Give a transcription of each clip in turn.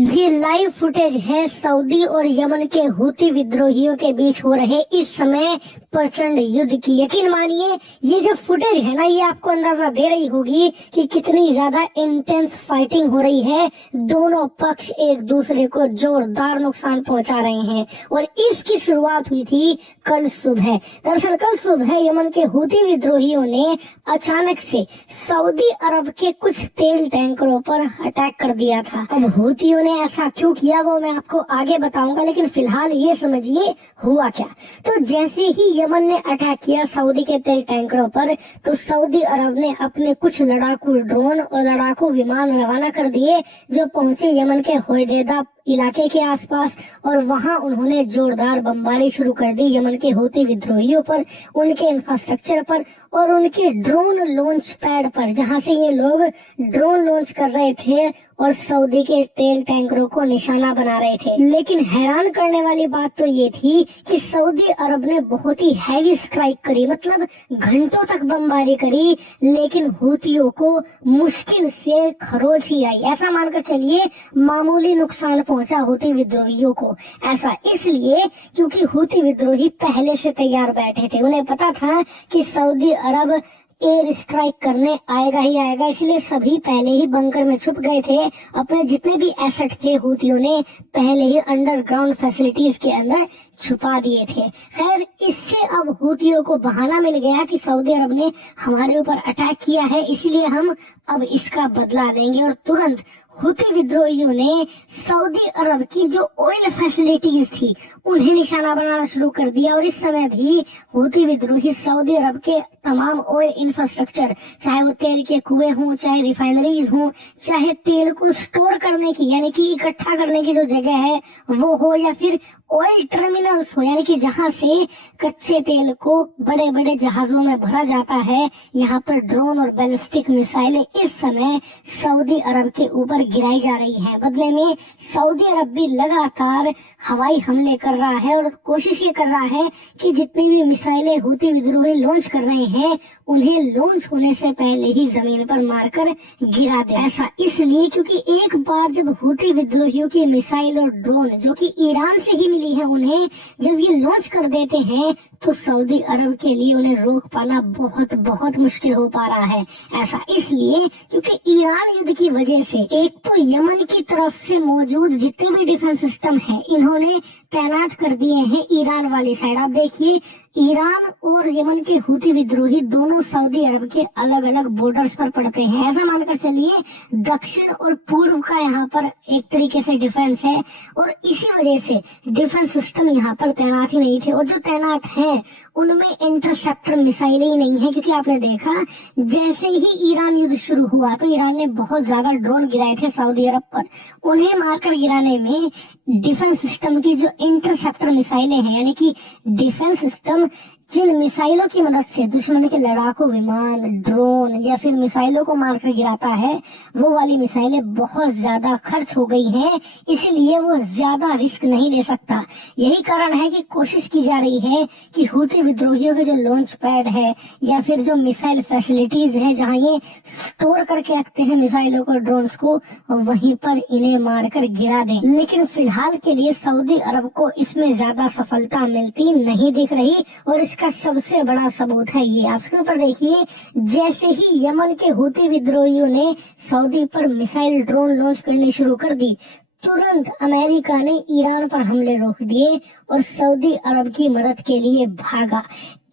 ये live footage है Saudi और यमन के हूती विद्रोहियों के बीच हो रहे इस समय प्रचंड युद्ध की। यकीन मानिए ये जो फुटेज है ना, ये आपको अंदाजा दे रही होगी कि कितनी ज्यादा इंटेंस फाइटिंग हो रही है। दोनों पक्ष एक दूसरे को जोरदार नुकसान पहुंचा रहे हैं और इसकी शुरुआत हुई थी कल सुबह। दरअसल कल सुबह यमन के हूती विद्रोहियों ने अचानक से सऊदी अरब के कुछ तेल टैंकरों पर अटैक कर दिया था। अब हूतियों ने ऐसा क्यों किया वो मैं आपको आगे बताऊंगा, लेकिन फिलहाल ये समझिए हुआ क्या। तो जैसे ही यमन ने अटैक किया सऊदी के तेल टैंकरों पर, तो सऊदी अरब ने अपने कुछ लड़ाकू ड्रोन और लड़ाकू विमान रवाना कर दिए जो पहुंचे यमन के होदेदा इलाके के आसपास, और वहां उन्होंने जोरदार बमबारी शुरू कर दी यमन के हूती विद्रोहियों पर, उनके इंफ्रास्ट्रक्चर पर और उनके ड्रोन लॉन्च पैड पर, जहां से ये लोग ड्रोन लॉन्च कर रहे थे और सऊदी के तेल टैंकरों को निशाना बना रहे थे। लेकिन हैरान करने वाली बात तो ये थी कि सऊदी अरब ने बहुत ही हैवी स्ट्राइक करी, मतलब घंटों तक बमबारी करी, लेकिन हूतियों को मुश्किल से खरोच ही आई। ऐसा मानकर चलिए मामूली नुकसान पहुंचा हूती विद्रोहियों को। ऐसा इसलिए क्योंकि हूती विद्रोही पहले से तैयार बैठे थे। उन्हें पता था कि सऊदी अरब एयर स्ट्राइक करने आएगा ही आएगा, इसलिए सभी पहले ही बंकर में छुप गए थे। अपने जितने भी एसेट थे हूतियों ने पहले ही अंडरग्राउंड फैसिलिटीज के अंदर छुपा दिए थे। खैर, इससे अब हूतियों को बहाना मिल गया कि सऊदी अरब ने हमारे ऊपर अटैक किया है, इसलिए हम अब इसका बदला लेंगे। और तुरंत हूती विद्रोहियों ने सऊदी अरब की जो ऑयल फैसिलिटीज थी उन्हें निशाना बनाना शुरू कर दिया। और इस समय भी हूती विद्रोही सऊदी अरब के तमाम ऑयल इंफ्रास्ट्रक्चर, चाहे वो तेल के कुएं हों, चाहे रिफाइनरीज हों, चाहे तेल को स्टोर करने की यानी कि इकट्ठा करने की जो जगह है वो हो, या फिर ऑयल टर्मिनल्स हो, यानी कि जहां से कच्चे तेल को बड़े बड़े जहाजों में भरा जाता है, यहाँ पर ड्रोन और बैलिस्टिक मिसाइलें इस समय सऊदी अरब के ऊपर गिराई जा रही हैं। बदले में सऊदी अरब भी लगातार हवाई हमले कर रहा है और कोशिश ये कर रहा है कि जितनी भी मिसाइलें हूती विद्रोही लॉन्च कर रहे हैं उन्हें लॉन्च होने से पहले ही जमीन पर मारकर गिरा दे। ऐसा इसलिए क्योंकि एक बार जब हूती विद्रोहियों की मिसाइल और ड्रोन जो कि ईरान से ही मिली है उन्हें जब ये लॉन्च कर देते हैं तो सऊदी अरब के लिए उन्हें रोक पाना बहुत बहुत मुश्किल हो पा रहा है। ऐसा इसलिए क्योंकि ईरान युद्ध की वजह से एक तो यमन की तरफ से मौजूद जितने भी डिफेंस सिस्टम है इन्होंने तैनात कर दिए हैं ईरान वाली साइड। आप देखिए ईरान और यमन के हूती विद्रोही दोनों सऊदी अरब के अलग अलग बॉर्डर्स पर पड़ते हैं। ऐसा मानकर चलिए दक्षिण और पूर्व का यहाँ पर एक तरीके से डिफेंस है और इसी वजह से डिफेंस सिस्टम यहाँ पर तैनात ही नहीं थे। और जो तैनात हैं उनमें इंटरसेप्टर मिसाइलें ही नहीं है, क्योंकि आपने देखा जैसे ही ईरान युद्ध शुरू हुआ तो ईरान ने बहुत ज्यादा ड्रोन गिराए थे सऊदी अरब पर। उन्हें मारकर गिराने में डिफेंस सिस्टम की जो इंटरसेप्टर मिसाइलें हैं, यानी कि डिफेंस सिस्टम जिन मिसाइलों की मदद से दुश्मन के लड़ाकू विमान, ड्रोन या फिर मिसाइलों को मारकर गिराता है, वो वाली मिसाइलें बहुत ज्यादा खर्च हो गई हैं, इसलिए वो ज्यादा रिस्क नहीं ले सकता। यही कारण है कि कोशिश की जा रही है कि हूती विद्रोहियों के जो लॉन्च पैड है या फिर जो मिसाइल फैसिलिटीज है जहाँ ये स्टोर करके रखते हैं मिसाइलों को, ड्रोन्स को, वहीं पर इन्हें मारकर गिरा दें। लेकिन फिलहाल के लिए सऊदी अरब को इसमें ज्यादा सफलता मिलती नहीं दिख रही और का सबसे बड़ा सबूत है ये। आप स्क्रीन पर देखिए, जैसे ही यमन के हूती विद्रोहियों ने सऊदी पर मिसाइल ड्रोन लॉन्च करनी शुरू कर दी, तुरंत अमेरिका ने ईरान पर हमले रोक दिए और सऊदी अरब की मदद के लिए भागा।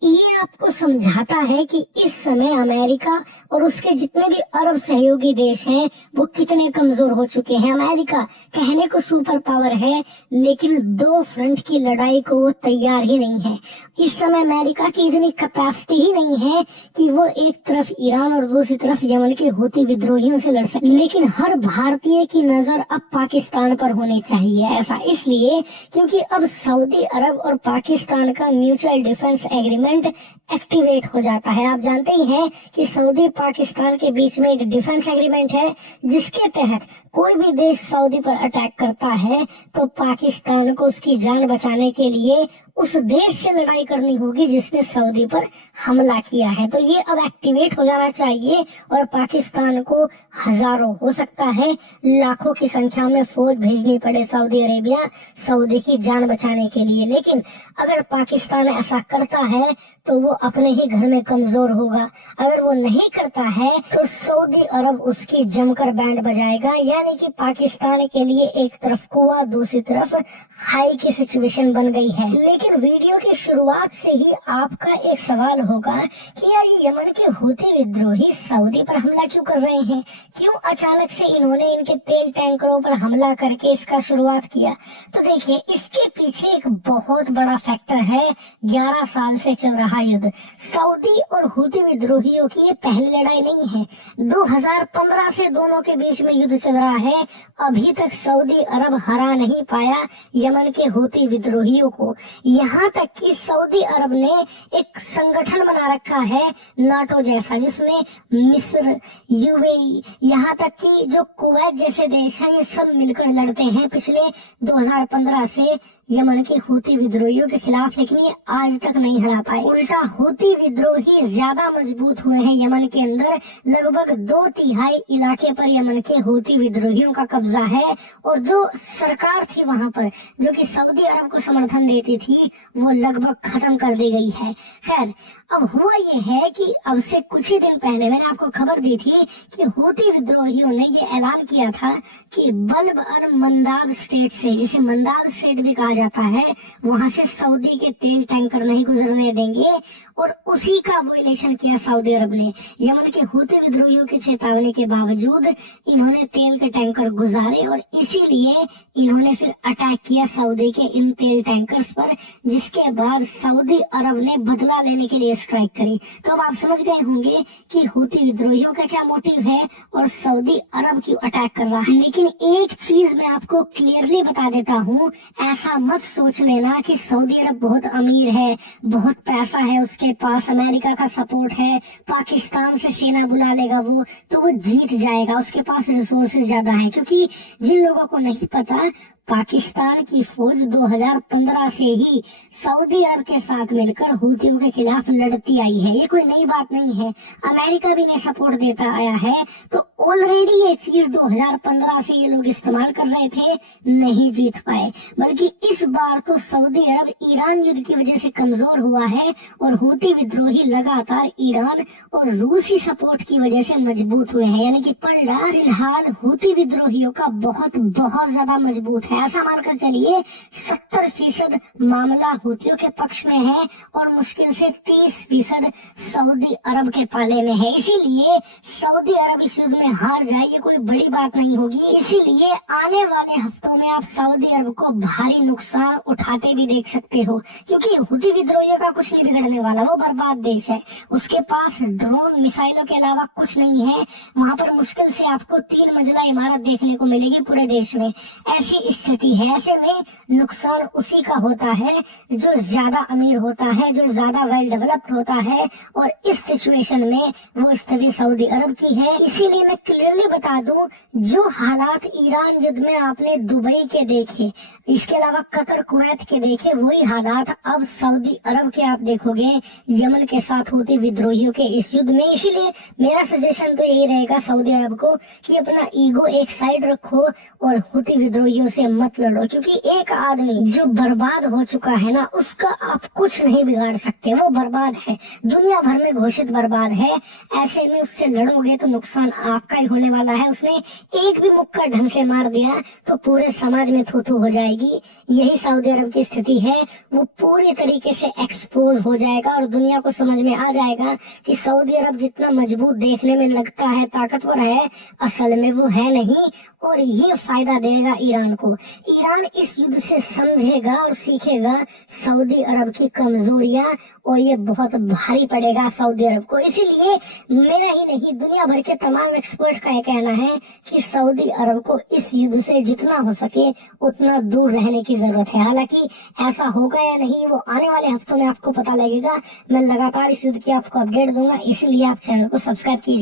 ये आपको समझाता है कि इस समय अमेरिका और उसके जितने भी अरब सहयोगी देश हैं वो कितने कमजोर हो चुके हैं। अमेरिका कहने को सुपर पावर है, लेकिन दो फ्रंट की लड़ाई को वो तैयार ही नहीं है। इस समय अमेरिका की इतनी कैपेसिटी ही नहीं है कि वो एक तरफ ईरान और दूसरी तरफ यमन के हूती विद्रोहियों से लड़ सके। लेकिन हर भारतीय की नजर अब पाकिस्तान पर होनी चाहिए। ऐसा इसलिए क्योंकि अब सऊदी अरब और पाकिस्तान का म्यूचुअल डिफेंस एग्रीमेंट एक्टिवेट हो जाता है। आप जानते ही हैं कि सऊदी पाकिस्तान के बीच में एक डिफेंस एग्रीमेंट है, जिसके तहत कोई भी देश सऊदी पर अटैक करता है तो पाकिस्तान को उसकी जान बचाने के लिए उस देश से लड़ाई करनी होगी जिसने सऊदी पर हमला किया है। तो ये अब एक्टिवेट हो जाना चाहिए और पाकिस्तान को हजारों, हो सकता है लाखों की संख्या में फौज भेजनी पड़े सऊदी अरेबिया सऊदी की जान बचाने के लिए। लेकिन अगर पाकिस्तान ऐसा करता है तो वो अपने ही घर में कमजोर होगा। अगर वो नहीं करता है तो सऊदी अरब उसकी जमकर बैंड बजाएगा। यानी कि पाकिस्तान के लिए एक तरफ कुआं, दूसरी तरफ खाई की सिचुएशन बन गई है। लेकिन वीडियो की शुरुआत से ही आपका एक सवाल होगा कि यार यमन के हूथी विद्रोही सऊदी पर हमला क्यों कर रहे हैं? क्यों अचानक से इन्होंने इनके तेल टैंकरों पर हमला करके इसका शुरुआत किया? तो देखिए, इसके पीछे एक बहुत बड़ा फैक्टर है 11 साल से चल रहा युद्ध। सऊदी और हूथी विद्रोहियों की ये पहली लड़ाई नहीं है। 2015 से दोनों के बीच में युद्ध चल रहा है। अभी तक सऊदी अरब हरा नहीं पाया यमन के हूथी विद्रोहियों को। यहाँ तक कि सऊदी अरब ने एक संगठन बना रखा है नाटो जैसा, जिसमें मिस्र, यूएई, यहाँ तक कि जो कुवैत जैसे देश हैं, ये सब मिलकर लड़ते हैं पिछले 2015 से यमन के हूथी विद्रोहियों के खिलाफ। लेकिन ये आज तक नहीं हरा पाए। उल्टा हूथी विद्रोही ज्यादा मजबूत हुए हैं यमन के अंदर। लगभग 2/3 इलाके पर यमन के हूथी विद्रोहियों का कब्जा है और जो सरकार थी वहां पर, जो कि सऊदी अरब को समर्थन देती थी, वो लगभग खत्म कर दी गई है। खैर, अब हुआ ये है कि अब से कुछ ही दिन पहले मैंने आपको खबर दी थी कि हूथी विद्रोहियों ने ये ऐलान किया था कि बल्ब और मंदाब स्टेट से, जिसे मंदाब स्टेट भी कहा जाता है, वहां से सऊदी के तेल टैंकर नहीं गुजरने देंगे। और उसी का वोलेशन किया सऊदी अरब ने। यमन के हूथी विद्रोहियों की चेतावनी के बावजूद इन्होंने तेल के टैंकर गुजारे और इसीलिए इन्होंने फिर अटैक किया सऊदी के इन तेल टैंकर्स पर, जिसके बाद सऊदी अरब ने बदला लेने के लिए स्ट्राइक करी। तो अब आप समझ गए होंगे कि हूथी विद्रोहियों का क्या मोटिव है और सऊदी अरब क्यों अटैक कर रहा है। लेकिन एक चीज मैं आपको क्लियरली बता देता हूँ, ऐसा मत सोच लेना कि सऊदी अरब बहुत अमीर है, बहुत पैसा है उसके पास, अमेरिका का सपोर्ट है, पाकिस्तान से सेना बुला लेगा वो तो वो जीत जाएगा, उसके पास रिसोर्सेज ज्यादा है। क्योंकि जिन लोगों को नहीं पता, पाकिस्तान की फौज 2015 से ही सऊदी अरब के साथ मिलकर हूथियों के खिलाफ लड़ती आई है। ये कोई नई बात नहीं है, अमेरिका भी ने सपोर्ट देता आया है। तो ऑलरेडी ये चीज 2015 से ये लोग इस्तेमाल कर रहे थे, नहीं जीत पाए। बल्कि इस बार तो सऊदी अरब ईरान युद्ध की वजह से कमजोर हुआ है और हूथी विद्रोही लगातार ईरान और रूसी सपोर्ट की वजह से मजबूत हुए हैं। यानी कि पलड़ा फिलहाल हूथी विद्रोहियों का बहुत ज्यादा मजबूत है। ऐसा मानकर चलिए 70% मामला हूथियों के पक्ष में है और मुश्किल से 30% सऊदी अरब के पाले में है। इसीलिए सऊदी अरब इस युद्ध में हार जाए ये कोई बड़ी बात नहीं होगी। इसीलिए आने वाले हफ्तों में आप सऊदी अरब को भारी नुकसान उठाते भी देख सकते हो, क्योंकि हूथी विद्रोहियों का कुछ नहीं बिगड़ने वाला, वो बर्बाद देश है। उसके पास ड्रोन मिसाइलों के अलावा कुछ नहीं है। वहाँ पर मुश्किल से आपको 3 मंजिला इमारत देखने को मिलेगी पूरे देश में। ऐसी स्थिति है। ऐसे में नुकसान उसी का होता है जो ज्यादा अमीर होता है, जो ज्यादा वेल डेवलप्ड होता है। और इस सिचुएशन में वो स्थिति सऊदी अरब की है। इसीलिए मैं क्लियरली बता दूं, जो हालात ईरान युद्ध में आपने दुबई के देखे, इसके अलावा कतर कुवैत के देखे, वही हालात अब सऊदी अरब के आप देखोगे यमन के साथ होते विद्रोहियों के इस युद्ध में। इसीलिए मेरा सजेशन तो यही रहेगा सऊदी अरब को कि अपना ईगो एक साइड रखो और हूथी विद्रोहियों से मत लड़ो, क्योंकि एक आदमी जो बर्बाद हो चुका है ना, उसका आप कुछ नहीं बिगाड़ सकते। वो बर्बाद है, दुनिया भर में घोषित बर्बाद है। ऐसे में उससे लड़ोगे तो नुकसान आपका ही होने वाला है। उसने एक भी मुक्का ढंग से मार दिया तो पूरे समाज में थू-थू हो जाएगी। यही सऊदी अरब की स्थिति है। वो पूरी तरीके से एक्सपोज हो जाएगा और दुनिया को समझ में आ जाएगा कि सऊदी अरब जितना मजबूत देखने में लगता है, ताकतवर है, असल में वो है नहीं। और ये फायदा देगा ईरान को। ईरान इस युद्ध से समझेगा और सीखेगा सऊदी अरब की कमजोरियां, और ये बहुत भारी पड़ेगा सऊदी अरब को। इसीलिए मेरा ही नहीं, दुनिया भर के तमाम एक्सपर्ट का यह कहना है कि सऊदी अरब को इस युद्ध से जितना हो सके उतना दूर रहने की जरूरत है। हालांकि ऐसा होगा या नहीं वो आने वाले हफ्तों में आपको पता लगेगा। मैं लगातार इस युद्ध की आपको अपडेट दूंगा, इसीलिए आप चैनल को सब्सक्राइब कीजिए।